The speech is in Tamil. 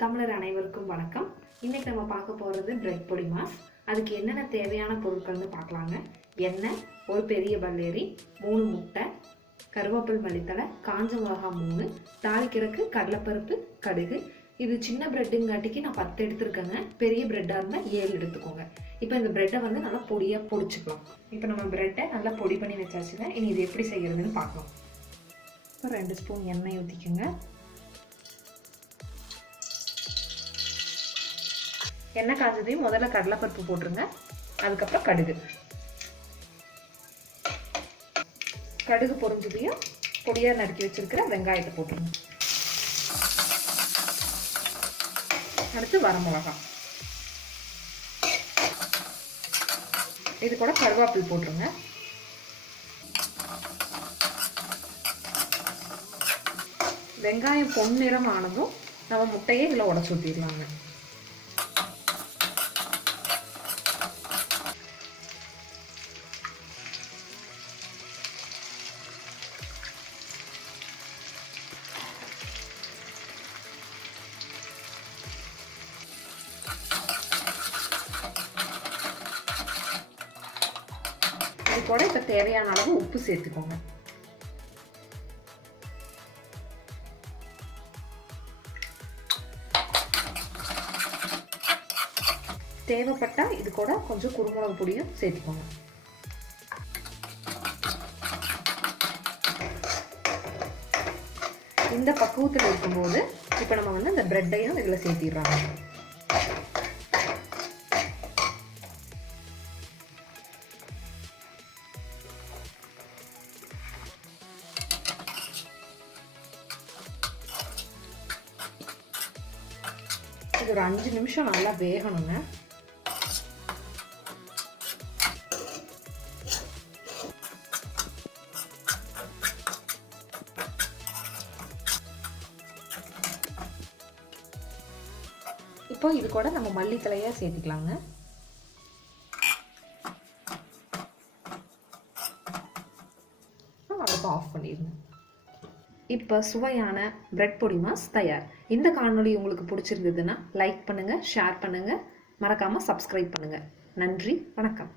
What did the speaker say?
தமிழர் அனைவருக்கும் வணக்கம். இன்னைக்கு நம்ம பார்க்க போகிறது பிரெட் பொடிமாஸ். அதுக்கு என்னென்ன தேவையான பொருட்கள்னு பார்க்கலாங்க. எண்ணெய், ஒரு பெரிய பல்லேரி, 3 முட்டை, கருவேப்பிலை, மல்லித்தலை, காஞ்ச மிளகாய் 3, தாளிக்கிறதுக்கு கடலைப்பருப்பு, கடுகு. இது சின்ன பிரெட்டுங்காட்டிக்கு நான் 10 எடுத்துருக்கேங்க. பெரிய பிரெட்டாக இருந்தால் 7 எடுத்துக்கோங்க. இப்போ இந்த பிரெட்டை நல்லா பொடியாக பொடிச்சுக்கலாம். இப்போ நம்ம பிரெட்டை நல்லா பொடி பண்ணி வச்சாச்சுங்க. இனி இது எப்படி செய்கிறதுன்னு பார்க்கலாம். இப்போ 2 ஸ்பூன் எண்ணெய் ஊற்றிக்கோங்க. எண்ணெய் காஞ்சதையும் முதல்ல கடலைப்பருப்பு போட்டுருங்க. அதுக்கப்புறம் கடுகு பொரிஞ்சதையும் பொடியாக நறுக்கி வச்சிருக்கிற வெங்காயத்தை போட்டுருங்க. அடுத்து வரமிளகாய், இது கூட கருவேப்பிலை போட்டுருங்க. வெங்காயம் பொன்னிறம் ஆனதும் நம்ம முட்டையை இதில் உடச்சி ஊற்றிடலாங்க. இது கூட இப்போ தேவையான அளவு உப்பு சேர்த்துக்கோங்க. தேவைப்பட்டா இது கூட கொஞ்சம் குருமிளகு பொடியும் சேர்த்துக்கோங்க. இந்த பக்குவத்தில் இருக்கும்போது இப்போ நம்ம இந்த பிரெட்டையும் இதில் சேர்த்திடுறாங்க. இது ஒரு 5 நிமிஷம் நல்லா வேகணுங்க. இப்போ இது கூட நம்ம மல்லித்தலையா சேர்த்துக்கலாங்க. அடுப்பு ஆஃப் பண்ணிடுங்க. இப்போ சுவையான பிரெட் பொடிமாஸ் தயார். இந்த காணொளி உங்களுக்கு பிடிச்சிருந்ததுன்னா லைக் பண்ணுங்க, ஷேர் பண்ணுங்க, மறக்காம சப்ஸ்கிரைப் பண்ணுங்க. நன்றி, வணக்கம்.